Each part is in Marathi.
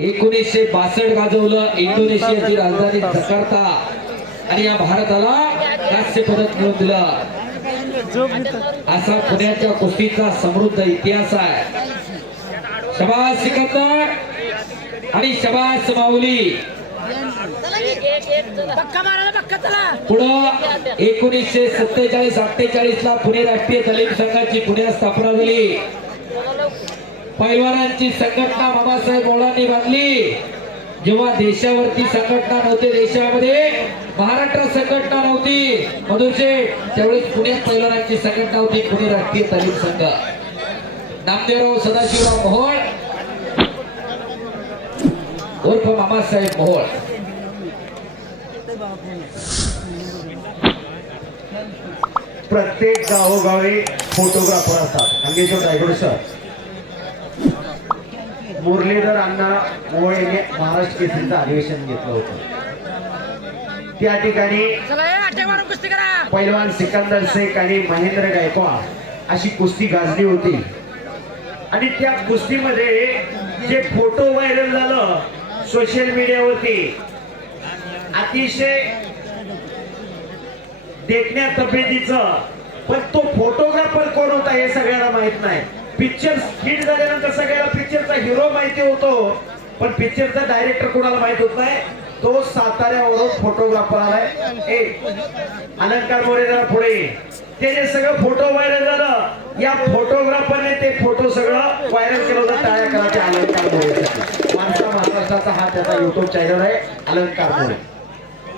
1962 गाजवलं इंडोनेशियाची राजधानी जकार्ता आणि या भारताला कांस्य पदक मिळवून दिलं। असा पुण्याच्या कुस्तीचा समृद्ध इतिहास आहे। शबास सिकंदर आणि शबास माऊली। पुढं 1947-48 ला पुणे राष्ट्रीय तालीम संघाची पुण्यात स्थापना झाली। पैलवानांची संघटना बाबासाहेब मोळांनी बांधली। जेव्हा देशावरती संघटना नव्हते, देशामध्ये महाराष्ट्र संघटना नव्हती मधुशेठ, त्यावेळेस पुण्यात पैलवानांची संघटना होती, पुणे राष्ट्रीय तालीम संघ। नामदेवराव सदाशिवराव मोहोळ उर्फ मामासाहेब मोहोळ। प्रत्येक गावोगावी फोटोग्राफर असतात। अंगेश्वर रायगड सर, मुरलीधर अण्णा मोहोळ यांनी महाराष्ट्र केसरीचं अधिवेशन घेतलं होतं। त्या ठिकाणी पैलवान सिकंदर शेख आणि महेंद्र गायकवाड अशी कुस्ती गाजली होती आणि त्या कुस्तीमध्ये जे फोटो व्हायरल झालं सोशल मीडियावरती, अतिशय देखण्या तब्येतीचं, पण तो फोटोग्राफर कोण होता हे सगळ्यांना माहित नाही। पिक्चर हिट झाल्यानंतर सगळ्याला पिक्चरचा हिरो माहिती होतो, पण पिक्चरचा डायरेक्टर कोणाला माहित होत नाही। तो साताऱ्यावरून फोटोग्राफर आलाय, अलंकार मोरे जरा पुढे, ते जे सगळं फोटो व्हायरल झालं, या फोटोग्राफरने ते फोटो सगळं व्हायरल केलं होतं। टाळ्या करायचे अलंकार मोरे। माणसा महाराष्ट्राचा हा त्याचा युट्यूब चॅनल आहे अलंकार मोरे।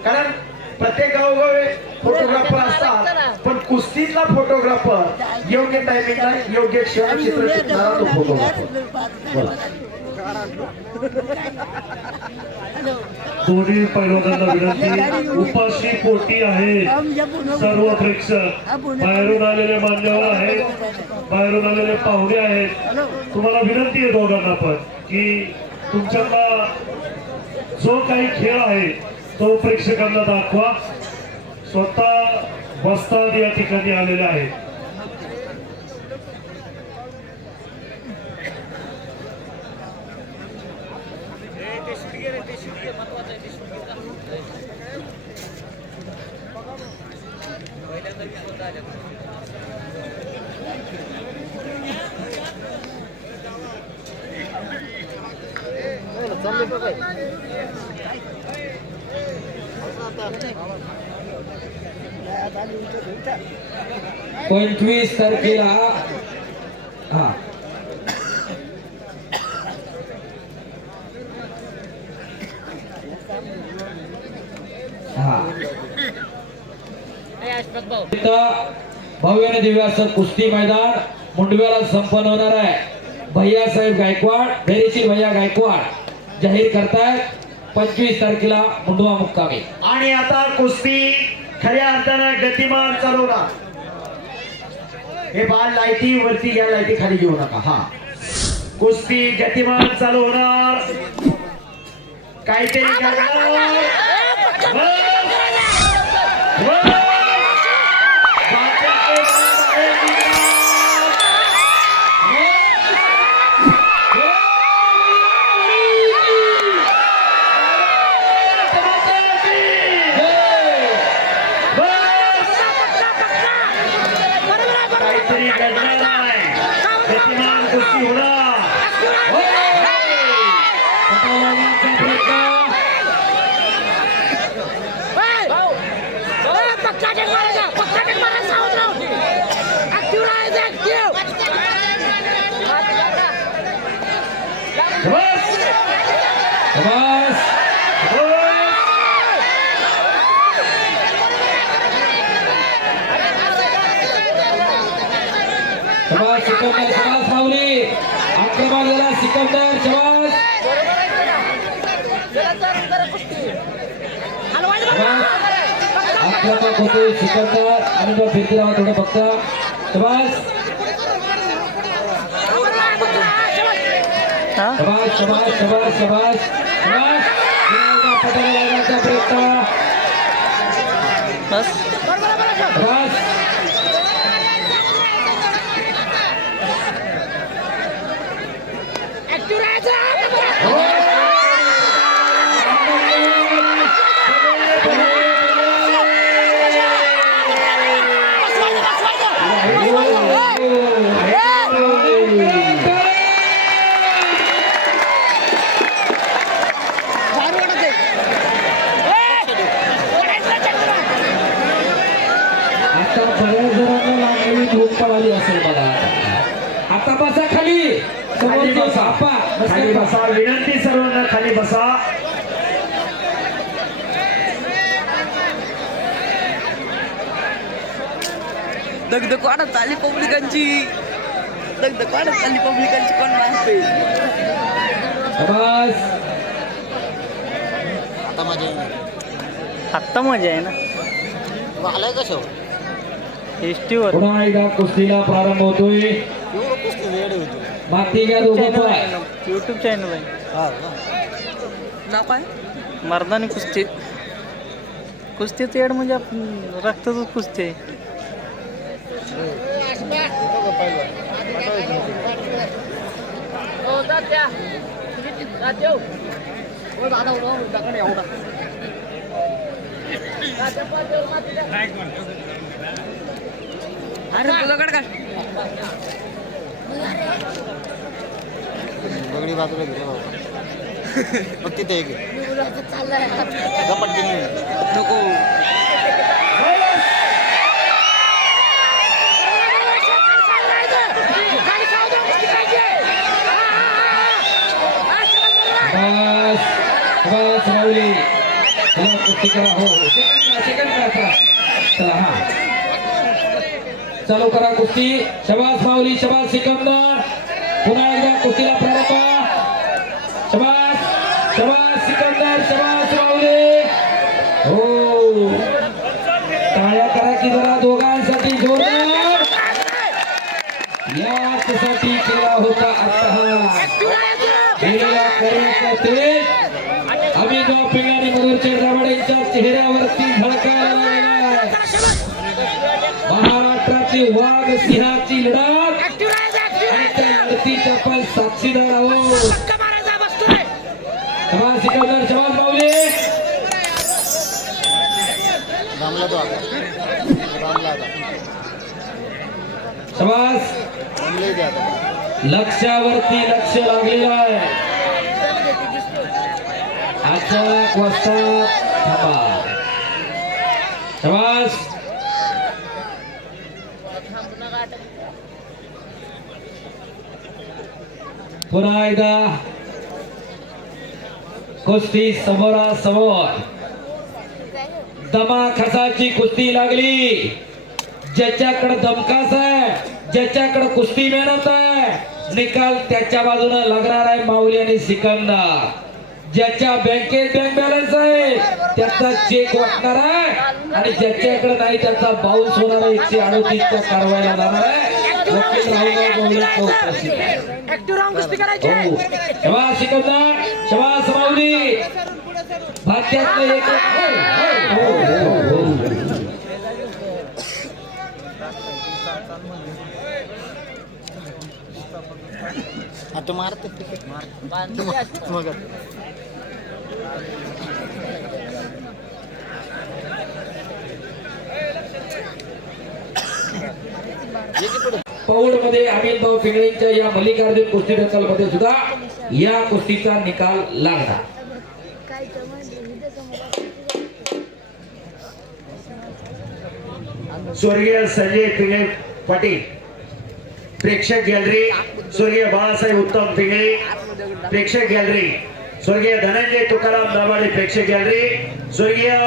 कारण प्रत्येक गावोगावी फोटोग्राफर असतात, पण कुस्तीतला फोटोग्राफर योग्य टायमिंगला योग्य क्षण चित्र शिकणारा तो फोटोग्राफर। दोन्ही पैलवानांना विनंती, उपाशी पोटी आहे सर्व प्रेक्षक, बाहेरून आलेले मान्यवर आहेत, बाहेरून आलेले पाहुणे आहेत। तुम्हाला विनंती आहे दोघांना पण की तुमच्यातला जो काही खेळ आहे तो प्रेक्षकांना दाखवा। स्वतः वस्ताद या ठिकाणी आलेले आहेत। पंचवीस तारखेला हा भव्य दिव्य असं कुस्ती मैदान मुंडव्याला संपन्न होणार आहे। भैयासाहेब गायकवाड, धैर्यशील भैया गायकवाड जाहीर करतायत 25 तारखेला मुंडवा मुक्कामी। आणि आता कुस्ती खऱ्या अर्थानं गतिमान चालवणार। हे बाल लाईटी वरती, या लाईटी खाली घेऊ नका। हा कुस्ती गतिमान चालू होणार। काहीतरी शबास माऊली, आक्रमण झाला सिकंदर, शबास आक्रमक होते सिकंदर आणि मग फिरती राहा थोडं फक्त। शबास शबास शबास शबास शबास शबास पटाला लागण्याचा प्रयत्न। शबास Active असेल बघा. आता बसा खाली. खाली समोरचे बसा. आपा, खाली बसा. बसा. विनंती सर्वांना खाली बसा. दगदग वाढत चालली पब्लिकांची. दगदग वाढत चालली पब्लिकांची. कोण मारते शाबास. आत्ता मजा आहे ना आलाय कसं एसटीवर पुन्हा एकदा कुस्तीला प्रारंभ होतोय. एवढं कुस्ती वेळ होती माती घ्या दोघं चॅनल पाय. आहे ना यूट्यूब चॅनल आहे हा का? नाव काय मर्दानी कुस्ती. कुस्तीचं येड म्हणजे आपण रक्तातच कुस्ती आहे. अरे तुझ्याकडे काय दगडी बाजूला गेले बाबा मग तिथे एक गप्पट गेली नको बस बस राहुली. चला कुस्ती करा. हो सेकंड करा. चला हा चालू करा कुस्ती. शबास माऊली. शबास सिकंदर. पुन्हा एकदा कुस्तीला प्रारंभ. शबास शबास सिकंदर. शबास माऊली. हो टाळ्या करा की जरा दोघांसाठी जोरदार. यासाठी केला होता अट्टहास. गेलेल्या कार्यकर्ते अमितभाऊ पिंगारी मधुरचंद दाभाडेंच्या चेहऱ्यावरती झळकायला लागलाय. महाराष्ट्राची वाघ सिंहाची लढत आणि त्या लढतीच्या आपण साक्षीदार आहोत. शबास सिकंदर. शबास माऊली. रामला तो आता रामला आता शबास. रामला द्या आता लक्ष्यावरती लक्ष लागलेलं आहे. अचानक वस्तात थांबा. शबास. पुन्हा एकदा कुस्ती समोरासमोर. दमाखसाची कुस्ती लागली. ज्याच्याकडे दमकास आहे, ज्याच्याकडे कुस्ती मेहनत आहे, निकाल त्याच्या बाजूने लागणार आहे. माऊली आणि सिकंदर. ज्याच्या बँकेत बँक बॅलन्स आहे त्याचा चेक वाटणार आहे आणि ज्याच्याकडे नाही त्याचा बाउन्स होणार आहे. 138च्या कारवाईला जाणार आहे. वकील राहुलराव गवळी उपस्थित आहे. हो. शबास सिकंदर. शबास माऊली. भात्यातलं एक हो, हो, हो, हो. आता मारते मग पौड मध्ये अमितभाऊ पिंगळेंच्या या मल्लिकार्जुन कुस्ती ढकल मध्ये सुद्धा या कुस्तीचा निकाल लागला. स्वर्गीय संजय पिंगळे पाटील प्रेक्षक गॅलरी. स्वर्गीय बाळासाहेब उत्तम पिंगळे प्रेक्षक गॅलरी. स्वर्गीय धनंजय तुकाराम दाभाडे प्रेक्षक गॅलरी. स्वर्गीय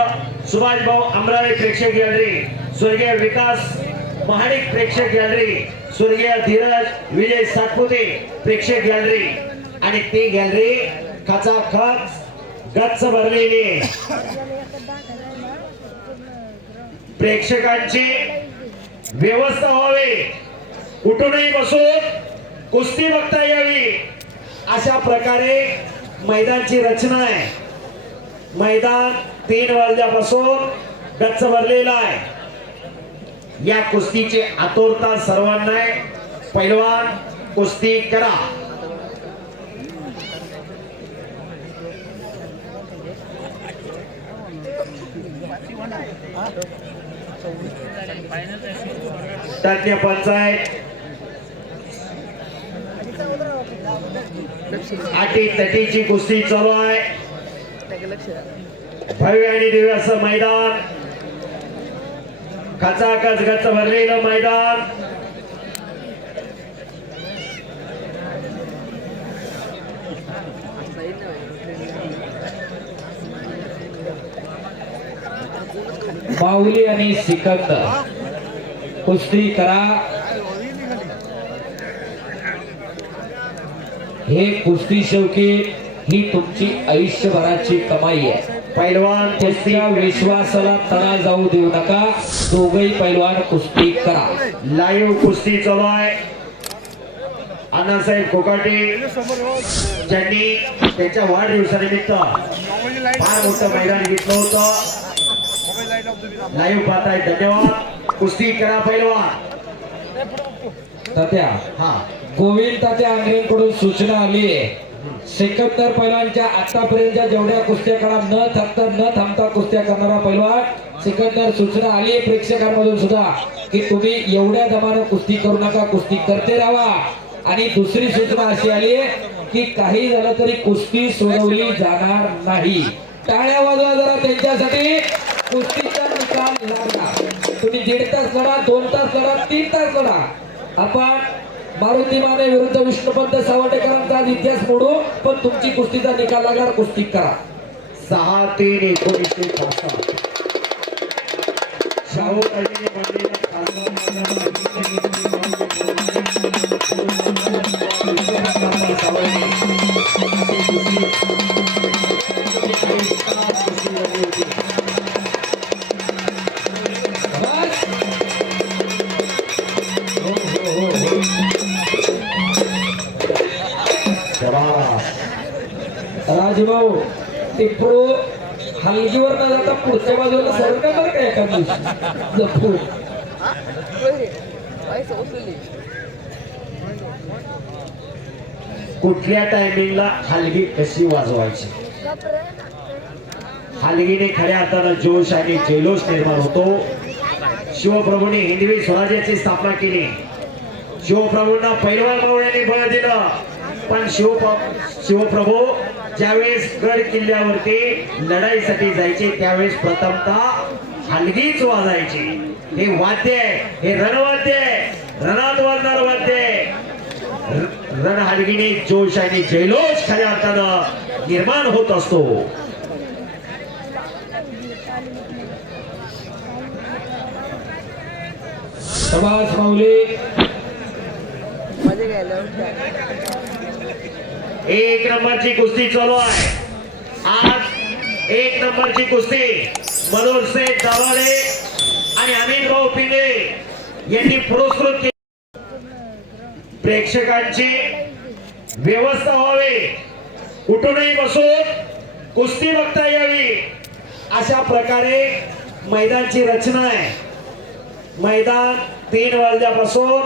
सुभाष भाऊ अमराळे प्रेक्षक गॅलरी. स्वर्गीय विकास महाडिक प्रेक्षक गॅलरी. स्वर्गीय धीरज विजय सातपुते प्रेक्षक गॅलरी. आणि ती गॅलरी खचाखच गच्च भरलेली आहे. प्रेक्षकांची व्यवस्था व्हावी, कुठूनही बसून कुस्ती बघता यावी अशा प्रकारे मैदानची रचना आहे. मैदान 3 वाजल्यापासून गच्च भरलेला आहे. या कुस्तीची आतुरता सर्वांना आहे. पैलवान कुस्ती करा. तज्ञ पंचायत आटी तटीची कुस्ती चालू आहे. भव्य आणि दिव्य असं मैदान, खचाखच गच्च भरलेलं मैदान. माऊली आणि सिकंदर कुस्ती करा. हे कुस्ती शेवटी ही तुमची आयुष्यभराची कमाई आहे. पैलवान कुस्ती त्याच्या विश्वासाला तडा जाऊ देऊ नका. दोघही पैलवान कुस्ती करा. लाईव्ह कुस्ती चालू आहे. अण्णासाहेब कोकाटे ज्यांनी त्यांच्या वाढदिवसानिमित्त फार मोठं मैदान घेतलं होतं. लाईव्ह पाहताय. धन्यवाद. कुस्ती करा पैलवान. तात्या हा गोविंद तात्या आंग्रेंकडून सूचना आली आहे. सिकंदर पैलवानच्या आतापर्यंतच्या जेवढ्या कुस्त्या करा न थांबता कुस्त्या करणारा पैलवान सिकंदर सूचना आली आहे प्रेक्षकांमधून सुद्धा की तुम्ही एवढ्या दमानं कुस्ती करू नका. कुस्ती करते राहा. आणि दुसरी सूचना अशी आली आहे की काही झालं तरी कुस्ती सोडवली जाणार नाही. टाळ्या वाजवा जरा त्यांच्यासाठी. कुस्तीचा निकाल लागला. तुम्ही 1.5 तास लढा, 2 तास लढा, 3 तास लढा. आपण मारुती माने विरुद्ध विष्णुपंत सावटेकरांचा आज इतिहास मोडू, पण तुमची कुस्तीचा निकाल लागणार. कुस्ती करा. 6-3-1965 शाहू ताईंनी मांडलेला बस. राजभाऊ टिप्रो हलगीवर न जाता पुढच्या बाजूला सरकार बरं का एका दिवशी जपून. कुठल्या टायमिंगला हलगी कशी वाजवायची. हलगीने खऱ्या अर्थानं जोश आणि जल्लोष निर्माण होतो. शिवप्रभूंनी हिंदवी स्वराज्याची स्थापना केली. शिवप्रभूंना पैलवान मावळ्यांनी बळ दिलं. पण शिवप्रभू ज्यावेळेस गड किल्ल्यावरती लढाईसाठी जायचे त्यावेळेस प्रथमतः हलगीच वाजायची. हे वाद्य आहे, हे रणवाद्य आहे, रणात वाजणार वाद्य आहे. रण हलगीने जोश आणि जल्लोष खऱ्या अर्थानं निर्माण होत असतो. समाज माऊली मजा घ्यायला एक नंबरची कुस्ती चालू आहे. आज 1 नंबरची कुस्ती मनोज शेठ दाभाडे आणि अमित भाऊ पिंगे यांनी पुरस्कृत केली. प्रेक्षकांची व्यवस्था व्हावी, कुठूनही बसून कुस्ती बघता यावी अशा प्रकारे मैदानची रचना आहे. मैदान 3 वाजल्यापासून